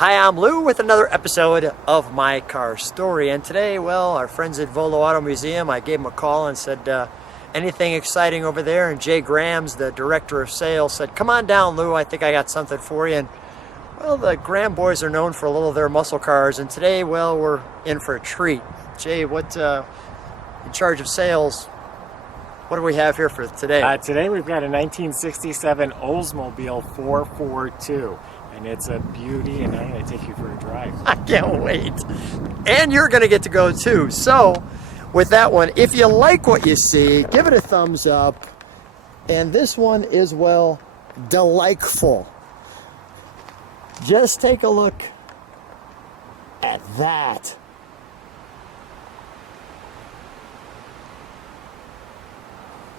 Hi, I'm Lou with another episode of My Car Story, and today, well, our friends at Volo Auto Museum, I gave them a call and said, anything exciting over there? And Jay Graham's, the director of sales, said, come on down, Lou, I think I got something for you. And well, the Graham boys are known for a little of their muscle cars, and today, well, we're in for a treat. Jay, what, in charge of sales, what do we have here for today? Today we've got a 1967 Oldsmobile 442. And it's a beauty, and I'm going to take you for a drive. I can't wait. And you're going to get to go too. So, with that one, if you like what you see, give it a thumbs up. And this one is, well, delightful. Just take a look at that.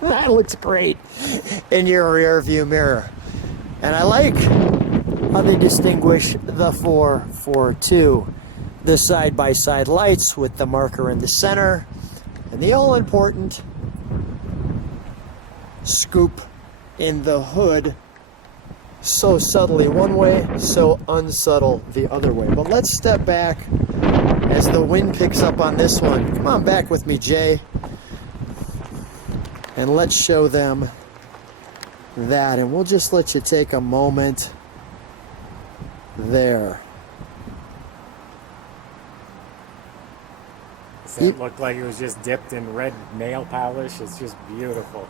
That looks great in your rear view mirror. And I like how they distinguish the 442. The side-by-side lights with the marker in the center, and the all-important scoop in the hood. So subtly one way, so unsubtle the other way. But let's step back as the wind picks up on this one. Come on back with me, Jay. And let's show them that. And we'll just let you take a moment there. Does that look like it was just dipped in red nail polish? It's just beautiful.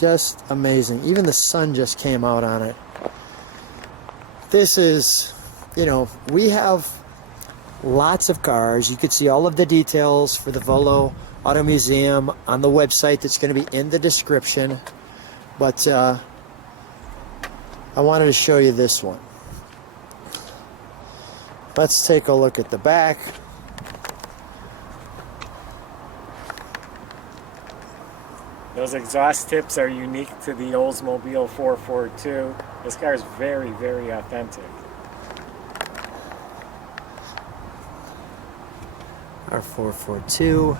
Just amazing. Even the sun just came out on it. This is, you know, we have lots of cars. You could see all of the details for the Volo Auto Museum on the website that's going to be in the description. But I wanted to show you this one. Let's take a look at the back. Those exhaust tips are unique to the Oldsmobile 442. This car is very, very authentic. Our 442,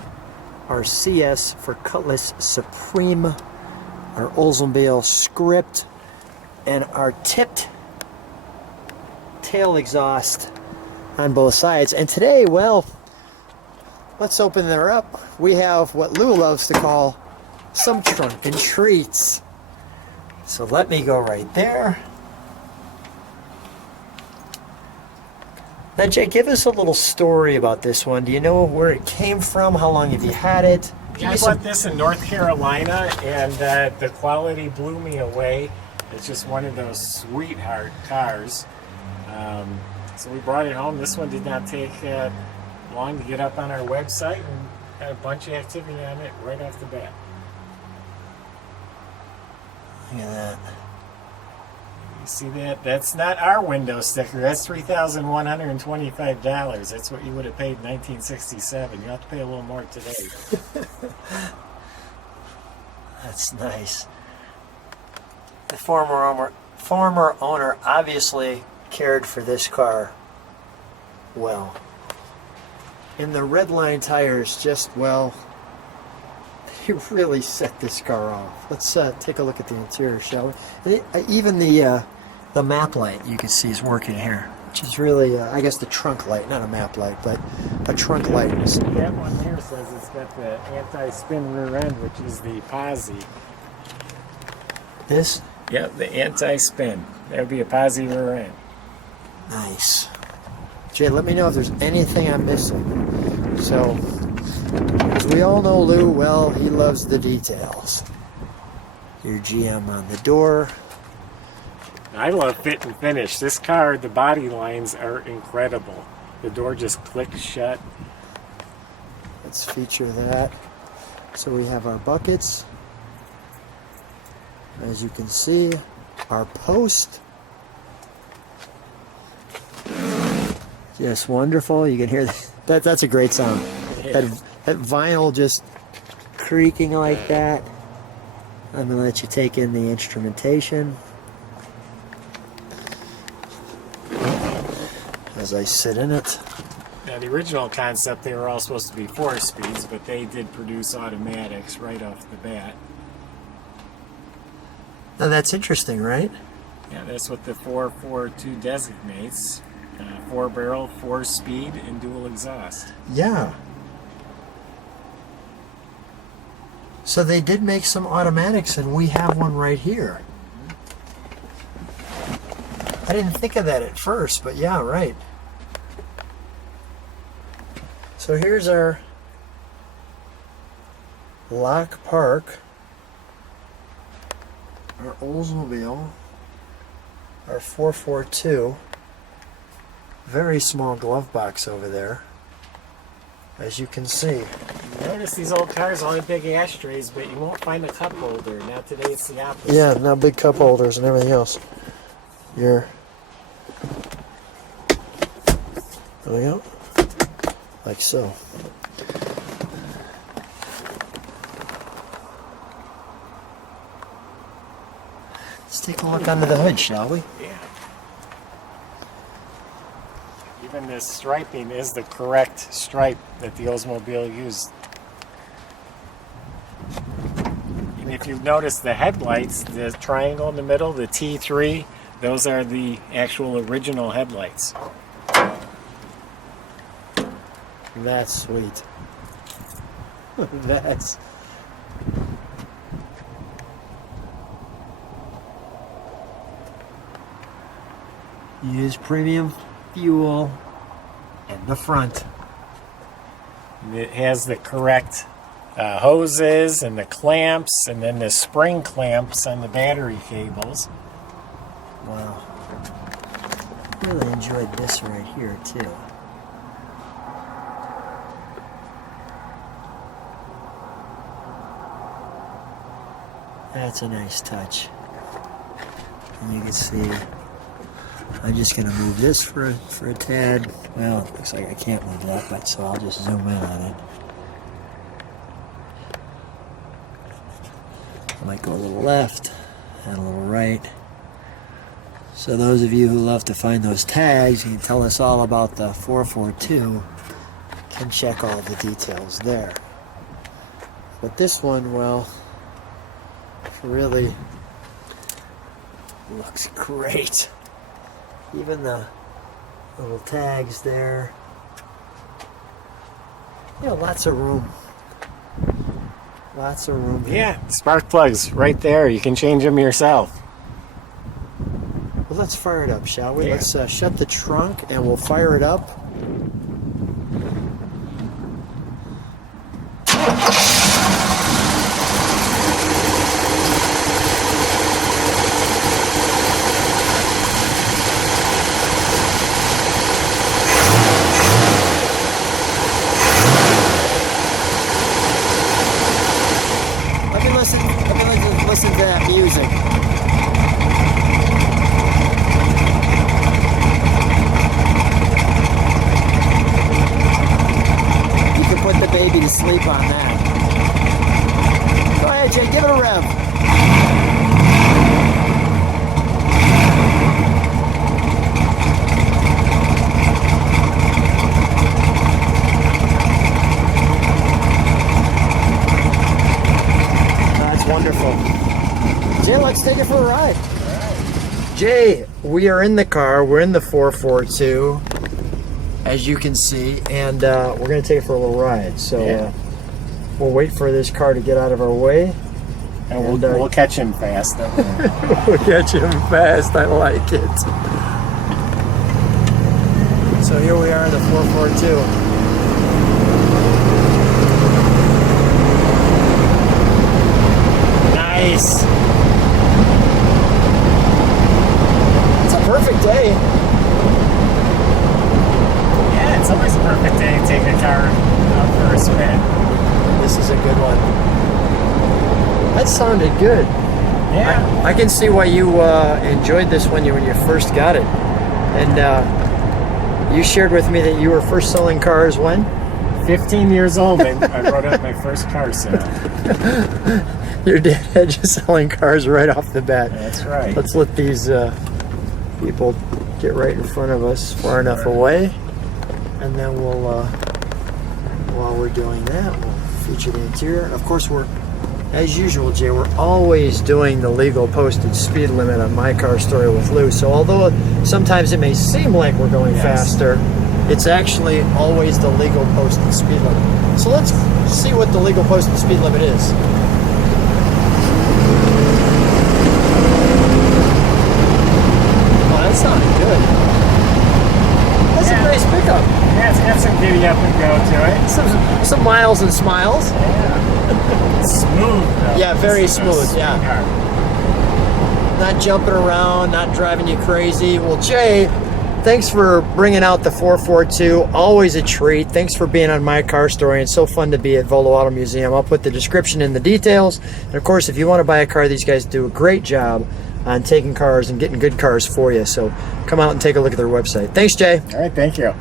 our CS for Cutlass Supreme, our Oldsmobile script, and our tipped tail exhaust on both sides. And today, well, let's open her up. We have what Lou loves to call some trunkin' treats. So let me go right there. Now, Jay, give us a little story about this one. Do you know where it came from? How long have you had it? I bought this in North Carolina, and the quality blew me away. It's just one of those sweetheart cars. So we brought it home. This one did not take long to get up on our website, and had a bunch of activity on it right off the bat. Look at that. You see that? That's not our window sticker. That's $3,125. That's what you would have paid in 1967. You have to pay a little more today. That's nice. The former owner obviously cared for this car well. And the red line tires just, well, they really set this car off. Let's take a look at the interior, shall we? Even the map light you can see is working here, which is really, I guess, the trunk light, not a map light, but a trunk light. That one here says it's got the anti-spin rear end, which is the posi. This? Yeah, the anti-spin. That would be a posi rear end. Nice. Jay, let me know if there's anything I'm missing. So, as we all know, Lou, well, he loves the details. Your GM on the door. I love fit and finish. This car, the body lines are incredible. The door just clicks shut. Let's feature that. So we have our buckets. As you can see, our post. Just wonderful. You can hear that. That's a great sound. Yeah. That vinyl just creaking like that. I'm going to let you take in the instrumentation as I sit in it. Now, the original concept, they were all supposed to be 4-speeds, but they did produce automatics right off the bat. Now that's interesting, right? Yeah, that's what the 442 designates. 4-barrel, 4-speed, and dual exhaust. Yeah. So they did make some automatics, and we have one right here. I didn't think of that at first, but yeah, right. So here's our lock park, our Oldsmobile, our 442. Very small glove box over there, as you can see. Notice these old cars all have big ashtrays, but you won't find a cup holder. Now today it's the opposite. Yeah, now big cup holders and everything else. There we go. Like so. Let's take a look under the hood, shall we? Yeah. Even this striping is the correct stripe that the Oldsmobile used. And if you've noticed the headlights, the triangle in the middle, the T3, those are the actual original headlights. That's sweet. That's... Use premium fuel in the front. It has the correct hoses and the clamps, and then the spring clamps on the battery cables. Wow. Really enjoyed this right here too. That's a nice touch. And you can see, I'm just going to move this for a tad. Well, it looks like I can't move that, but so I'll just zoom in on it. I might go a little left and a little right. So those of you who love to find those tags and tell us all about the 442 can check all the details there. But this one, well, really looks great. Even the little tags there. Yeah, lots of room. Lots of room here. Yeah, spark plugs right there. You can change them yourself. Well, let's fire it up, shall we? Yeah. Let's shut the trunk and we'll fire it up. Listen to that music. You can put the baby to sleep on that. Go ahead, Jay, give it a rev. That's wonderful. Jay, let's take it for a ride. Jay, we are in the car. We're in the 442, as you can see, and we're going to take it for a little ride. So we'll wait for this car to get out of our way. And we'll catch him fast. We'll catch him fast. I like it. So here we are in the 442. Nice. It's a perfect day. Yeah, it's always a perfect day to take a car out for a spin. This is a good one. That sounded good. Yeah. I can see why you enjoyed this one when you first got it. And you shared with me that you were first selling cars when? 15 years old, and I brought up my first car sale. Your dad had you selling cars right off the bat. That's right. Let's let these people get right in front of us, far enough away, and then we'll, while we're doing that, we'll feature the interior. Of course, we're As usual, Jay, we're always doing the legal posted speed limit on My Car Story with Lou. So although sometimes it may seem like we're going faster, it's actually always the legal posted speed limit. So let's see what the legal posted speed limit is. Oh, that sounded good. That's a nice pickup. Yeah, it's got some giddy up and go to it. Some miles and smiles. Yeah. It's smooth, though. Yeah, very This is a smooth, sweet yeah. car. Not jumping around, not driving you crazy. Well, Jay, thanks for bringing out the 442. Always a treat. Thanks for being on My Car Story. It's so fun to be at Volo Auto Museum. I'll put the description in the details. And of course, if you want to buy a car, these guys do a great job on taking cars and getting good cars for you. So come out and take a look at their website. Thanks, Jay. All right, thank you.